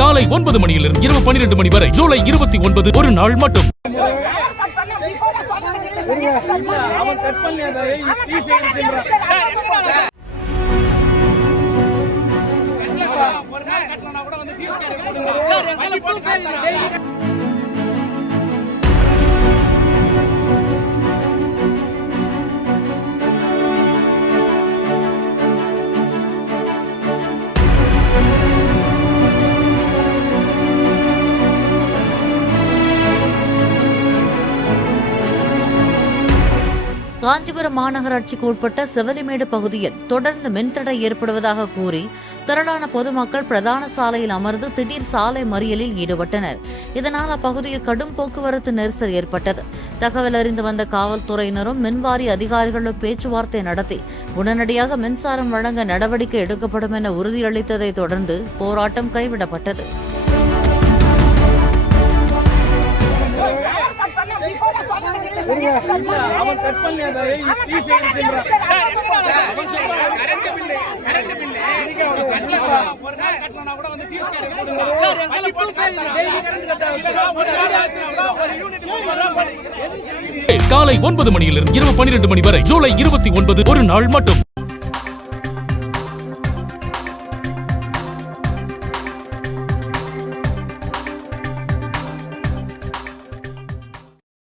காலை 9 மணியிலிருந்து இரவு 12 மணி வரை ஜூலை 29 ஒரு நாள் மட்டும். காஞ்சிபுரம் மாநகராட்சிக்கு உட்பட்ட செவலிமேடு பகுதியில் தொடர்ந்து மின்தடை ஏற்படுவதாக கூறி திரளான பொதுமக்கள் பிரதான சாலையில் அமர்ந்து திடீர் சாலை மறியலில் ஈடுபட்டனர். இதனால் அப்பகுதியில் கடும் போக்குவரத்து நெரிசல் ஏற்பட்டது. தகவல் அறிந்து வந்த காவல்துறையினரும் மின்வாரிய அதிகாரிகளும் பேச்சுவார்த்தை நடத்தி உடனடியாக மின்சாரம் வழங்க நடவடிக்கை எடுக்கப்படும் என உறுதியளித்ததை தொடர்ந்து போராட்டம் கைவிடப்பட்டது. காலை 9 மணியிலிருந்து இரவு 12 மணி வரை ஜூலை 29 ஒரு நாள் மட்டும்.